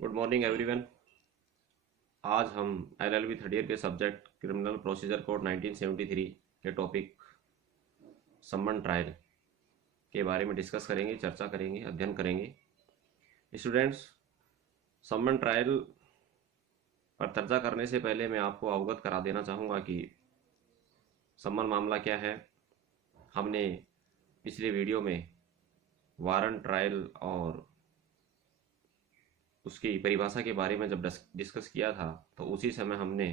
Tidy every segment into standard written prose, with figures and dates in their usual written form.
Good morning everyone. आज हम LLB third year के सब्जेक्ट क्रिमिनल प्रोसीजर कोड 1973 के टॉपिक सम्मन ट्रायल के बारे में डिस्कस करेंगे, चर्चा करेंगे, अध्ययन करेंगे। स्टूडेंट्स, सम्मन ट्रायल पर चर्चा करने से पहले मैं आपको अवगत करा देना चाहूँगा कि सम्मन मामला क्या है। हमने पिछले वीडियो में वारंट ट्रायल और उसकी परिभाषा के बारे में जब डिस्कस किया था तो उसी समय हमने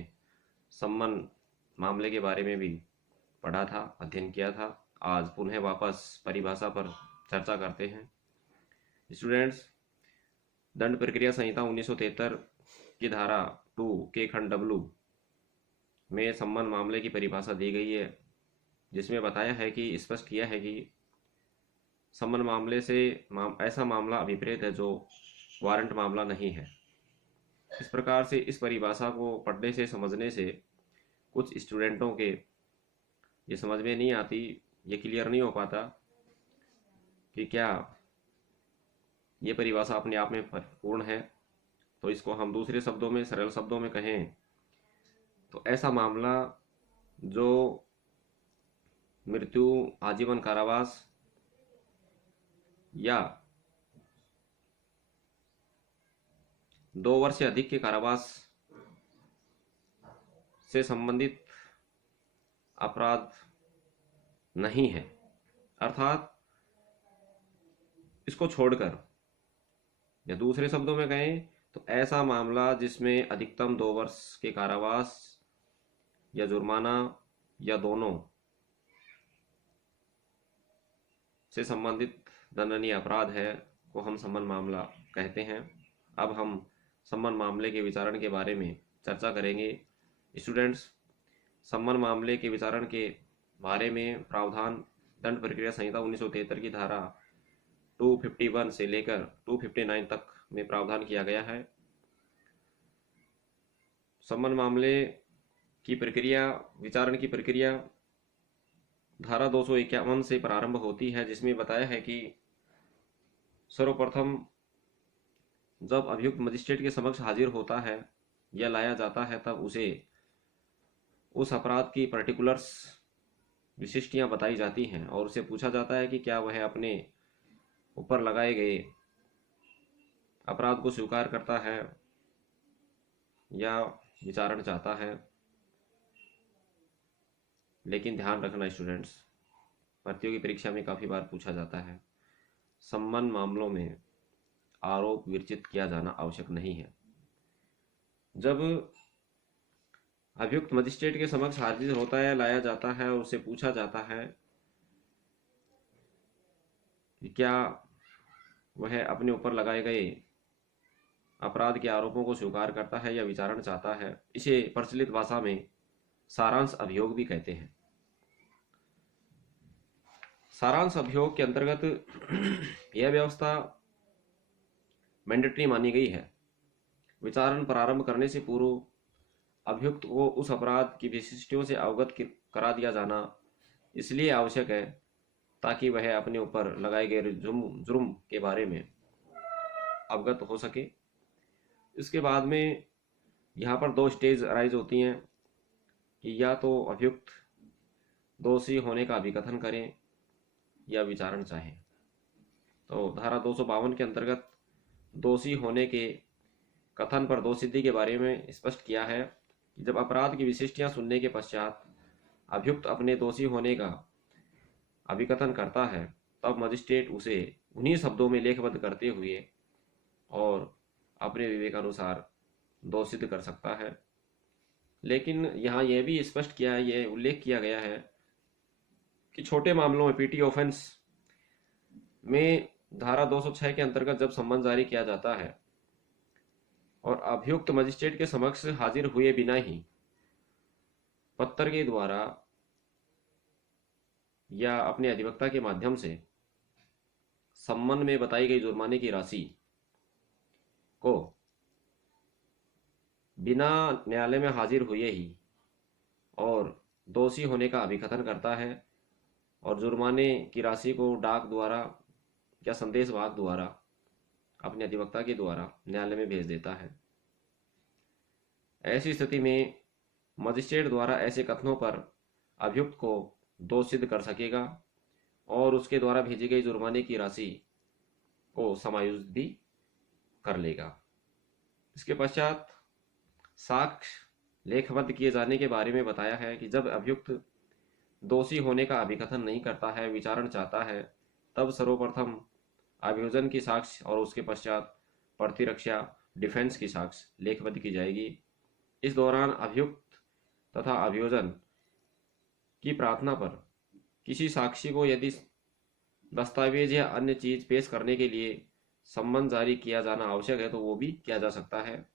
सम्मन मामले के बारे में भी पढ़ा था, अध्ययन किया था। आज पुनः वापस परिभाषा पर चर्चा करते हैं। स्टूडेंट्स, दंड प्रक्रिया संहिता 1973 की धारा 2 के खंड डब्लू में सम्मन मामले की परिभाषा दी गई है, जिसमें बताया है कि स्पष्ट किया है कि सम्मन मामले से ऐसा मामला अभिप्रेत है जो वारंट मामला नहीं है। इस प्रकार से इस परिभाषा को पढ़ने से, समझने से कुछ स्टूडेंटों के ये समझ में नहीं आती, ये क्लियर नहीं हो पाता कि क्या ये परिभाषा अपने आप में पूर्ण है। तो इसको हम दूसरे शब्दों में, सरल शब्दों में कहें तो ऐसा मामला जो मृत्यु, आजीवन कारावास या 2 वर्ष से अधिक के कारावास से संबंधित अपराध नहीं है, अर्थात इसको छोड़कर, या दूसरे शब्दों में कहें तो ऐसा मामला जिसमें अधिकतम 2 वर्ष के कारावास या जुर्माना या दोनों से संबंधित दंडनीय अपराध है को हम सम्मन मामला कहते हैं। अब हम सम्मन मामले के विचारण के बारे में चर्चा करेंगे। स्टूडेंट्स, सम्मन मामले के विचारण के बारे में प्रावधान दंड प्रक्रिया संहिता 1973 की धारा 251 से लेकर 259 तक में प्रावधान किया गया है। सम्मन मामले की प्रक्रिया, विचारण की प्रक्रिया धारा 251 से प्रारंभ होती है, जिसमें बताया है कि सर्वप्रथम जब अभियुक्त मजिस्ट्रेट के समक्ष हाजिर होता है या लाया जाता है तब उसे उस अपराध की पर्टिकुलर्स, विशिष्टियां बताई जाती हैं और उसे पूछा जाता है कि क्या वह अपने ऊपर लगाए गए अपराध को स्वीकार करता है या विचारण चाहता है। लेकिन ध्यान रखना स्टूडेंट्स, भर्तियों की परीक्षा में काफ़ी बार पूछा जाता है, सम्मन मामलों में आरोप विरचित किया जाना आवश्यक नहीं है। जब अभियुक्त मजिस्ट्रेट के समक्ष हाजिर होता है, लाया जाता है और उससे पूछा जाता है कि क्या वह अपने ऊपर लगाए गए अपराध के आरोपों को स्वीकार करता है या विचारण चाहता है, इसे प्रचलित भाषा में सारांश अभियोग भी कहते हैं। सारांश अभियोग के अंतर्गत यह व्यवस्था मैंडेटरी मानी गई है। विचारण प्रारंभ करने से पूर्व अभियुक्त को उस अपराध की विशिष्टियों से अवगत करा दिया जाना इसलिए आवश्यक है ताकि वह अपने ऊपर लगाए गए जुर्म के बारे में अवगत हो सके। इसके बाद में यहाँ पर 2 स्टेज अराइज होती हैं कि या तो अभियुक्त दोषी होने का अभिकथन करें या विचारण चाहें। तो धारा 252 के अंतर्गत दोषी होने के कथन पर दोषसिद्धि के बारे में स्पष्ट किया है कि जब अपराध की विशिष्टियां सुनने के पश्चात अभियुक्त अपने दोषी होने का अभिकथन करता है तब मजिस्ट्रेट उसे उन्हीं शब्दों में लेखबद्ध करते हुए और अपने विवेकानुसार दोष सिद्ध कर सकता है। लेकिन यहाँ यह भी स्पष्ट किया है, यह उल्लेख किया गया है कि छोटे मामलों में पीटी ऑफेंस में धारा 206 के अंतर्गत जब सम्मन जारी किया जाता है और अभियुक्त मजिस्ट्रेट के समक्ष हाजिर हुए बिना ही पत्र के द्वारा या अपने अधिवक्ता के माध्यम से सम्मन में बताई गई जुर्माने की राशि को बिना न्यायालय में हाजिर हुए ही और दोषी होने का अभिकथन करता है और जुर्माने की राशि को डाक द्वारा या संदेश वाहक द्वारा अपने अधिवक्ता के द्वारा न्यायालय में भेज देता है। ऐसी स्थिति में मजिस्ट्रेट द्वारा ऐसे कथनों पर अभियुक्त को दोष सिद्ध कर सकेगा और उसके द्वारा भेजी गई जुर्माने की राशि को समायोजित भी कर लेगा। इसके पश्चात साक्ष्य लेखबद्ध किए जाने के बारे में बताया है कि जब अभियुक्त दोषी होने का अभिकथन नहीं करता है, विचारण चाहता है, तब सर्वप्रथम अभियोजन की साक्ष्य और उसके पश्चात प्रतिरक्षा डिफेंस की साक्ष्य लेखबद्ध की जाएगी। इस दौरान अभियुक्त तथा अभियोजन की प्रार्थना पर किसी साक्षी को यदि दस्तावेज या अन्य चीज पेश करने के लिए सम्मन जारी किया जाना आवश्यक है तो वो भी किया जा सकता है।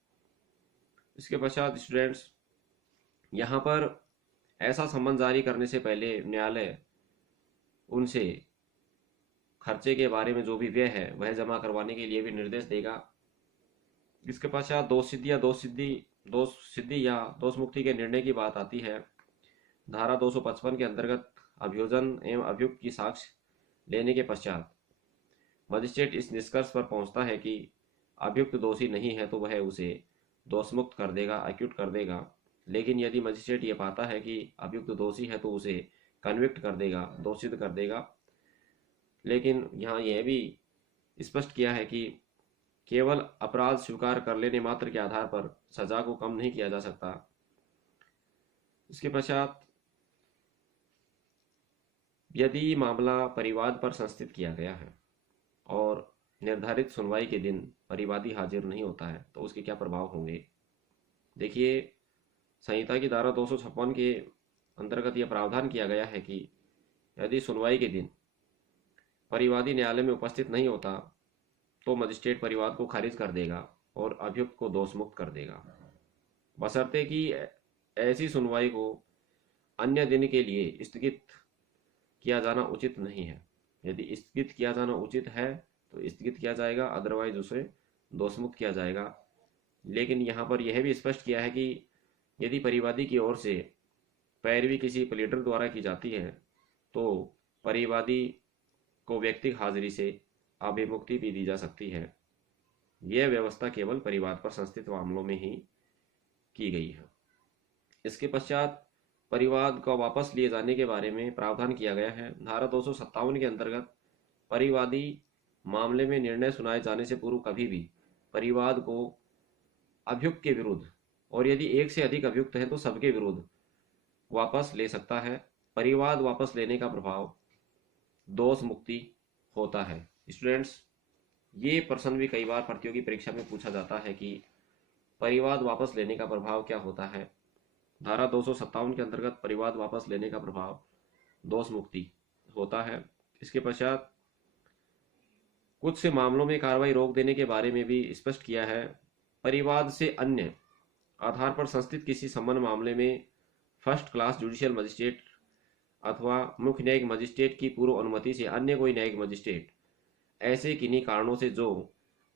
इसके पश्चात स्टूडेंट्स, यहाँ पर ऐसा सम्मन जारी करने से पहले न्यायालय उनसे खर्चे के बारे में जो भी व्यय है वह जमा करवाने के लिए भी निर्देश देगा। इसके पश्चात दोष सिद्धि या दोष मुक्ति के निर्णय की बात आती है। धारा 255 के अंतर्गत अभियोजन एवं अभियुक्त की साक्ष्य लेने के पश्चात मजिस्ट्रेट इस निष्कर्ष पर पहुंचता है कि अभियुक्त दोषी नहीं है तो वह उसे दोषमुक्त कर देगा, एक्यूट कर देगा। लेकिन यदि मजिस्ट्रेट ये पाता है कि अभियुक्त दोषी है तो उसे कन्विक्ट कर देगा, दोषित कर देगा। लेकिन यहाँ यह भी स्पष्ट किया है कि केवल अपराध स्वीकार कर लेने मात्र के आधार पर सजा को कम नहीं किया जा सकता। इसके पश्चात यदि मामला परिवाद पर संस्थित किया गया है और निर्धारित सुनवाई के दिन परिवादी हाजिर नहीं होता है तो उसके क्या प्रभाव होंगे। देखिए, संहिता की धारा 256 के अंतर्गत यह प्रावधान किया गया है कि यदि सुनवाई के दिन परिवादी न्यायालय में उपस्थित नहीं होता तो मजिस्ट्रेट परिवाद को खारिज कर देगा और अभियुक्त को दोषमुक्त कर देगा, बशर्ते कि ऐसी सुनवाई को अन्य दिन के लिए स्थगित किया जाना उचित नहीं है। यदि स्थगित किया जाना उचित है तो स्थगित किया जाएगा, अदरवाइज उसे दोषमुक्त किया जाएगा। लेकिन यहाँ पर यह भी स्पष्ट किया है कि यदि परिवादी की ओर से पैरवी किसी प्लीडर द्वारा की जाती है तो परिवादी को व्यक्तिगत हाजिरी से अभिमुक्ति भी दी जा सकती है। यह व्यवस्था केवल परिवाद पर संस्थित मामलों में ही की गई है। इसके पश्चात परिवाद को वापस लिए जाने के बारे में प्रावधान किया गया है। धारा 257 के अंतर्गत परिवादी मामले में निर्णय सुनाए जाने से पूर्व कभी भी परिवाद को अभियुक्त के विरुद्ध और यदि एक से अधिक अभियुक्त हैं तो सबके विरुद्ध वापस ले सकता है। परिवाद वापस लेने का प्रभाव दोष मुक्ति होता है। स्टूडेंट्स, ये प्रश्न भी कई बार प्रतियोगी परीक्षा में पूछा जाता है कि परिवाद वापस लेने का प्रभाव क्या होता है। धारा 257 के अंतर्गत परिवाद वापस लेने का प्रभाव दोष मुक्ति होता है। इसके पश्चात कुछ से मामलों में कार्रवाई रोक देने के बारे में भी स्पष्ट किया है। परिवाद से अन्य आधार पर संस्थित किसी सम्मन मामले में फर्स्ट क्लास जुडिशियल मजिस्ट्रेट अथवा मुख्य न्यायिक मजिस्ट्रेट की पूर्व अनुमति से अन्य कोई न्यायिक मजिस्ट्रेट ऐसे किन्हीं कारणों से जो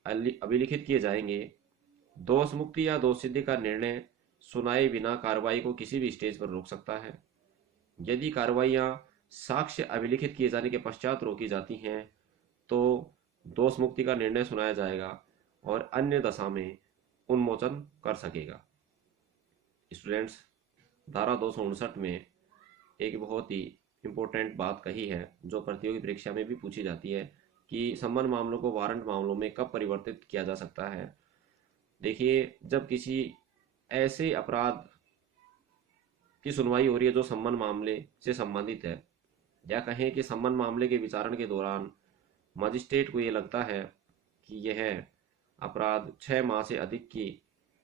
अभिलिखित किए जाएंगे दोष मुक्ति या दोष सिद्धि का निर्णय सुनाए बिना कार्रवाई को किसी भी स्टेज पर रोक सकता है। यदि कार्रवाइयाँ साक्ष्य अभिलिखित किए जाने के पश्चात रोकी जाती हैं तो दोष मुक्ति का निर्णय सुनाया जाएगा और अन्य दशा में उन्मोचन कर सकेगा। स्टूडेंट्स, धारा 259 में एक बहुत ही इम्पोर्टेंट बात कही है जो प्रतियोगी परीक्षा में भी पूछी जाती है कि सम्मन मामलों को वारंट मामलों में कब परिवर्तित किया जा सकता है। देखिए, जब किसी ऐसे अपराध की सुनवाई हो रही है जो सम्मन मामले से संबंधित है, या कहें कि सम्मन मामले के विचारण के दौरान मजिस्ट्रेट को ये लगता है कि यह अपराध 6 माह से अधिक की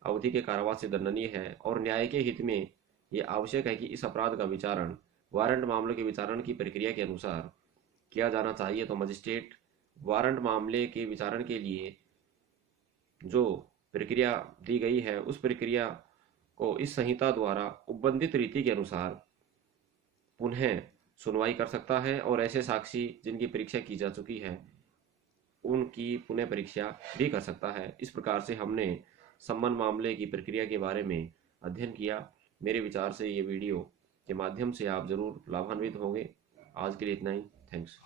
अवधि के कारावास से दंडनीय है और न्याय के हित में ये आवश्यक है कि इस अपराध का विचारण वारंट मामले के विचारण की प्रक्रिया के अनुसार किया जाना चाहिए, तो मजिस्ट्रेट वारंट मामले के विचारण के लिए जो प्रक्रिया दी गई है उस प्रक्रिया को इस संहिता द्वारा उपबंधित रीति के अनुसार पुनः सुनवाई कर सकता है और ऐसे साक्षी जिनकी परीक्षा की जा चुकी है उनकी पुनः परीक्षा भी कर सकता है। इस प्रकार से हमने सम्मन मामले की प्रक्रिया के बारे में अध्ययन किया। मेरे विचार से ये वीडियो के माध्यम से आप जरूर लाभान्वित होंगे। आज के लिए इतना ही। थैंक्स।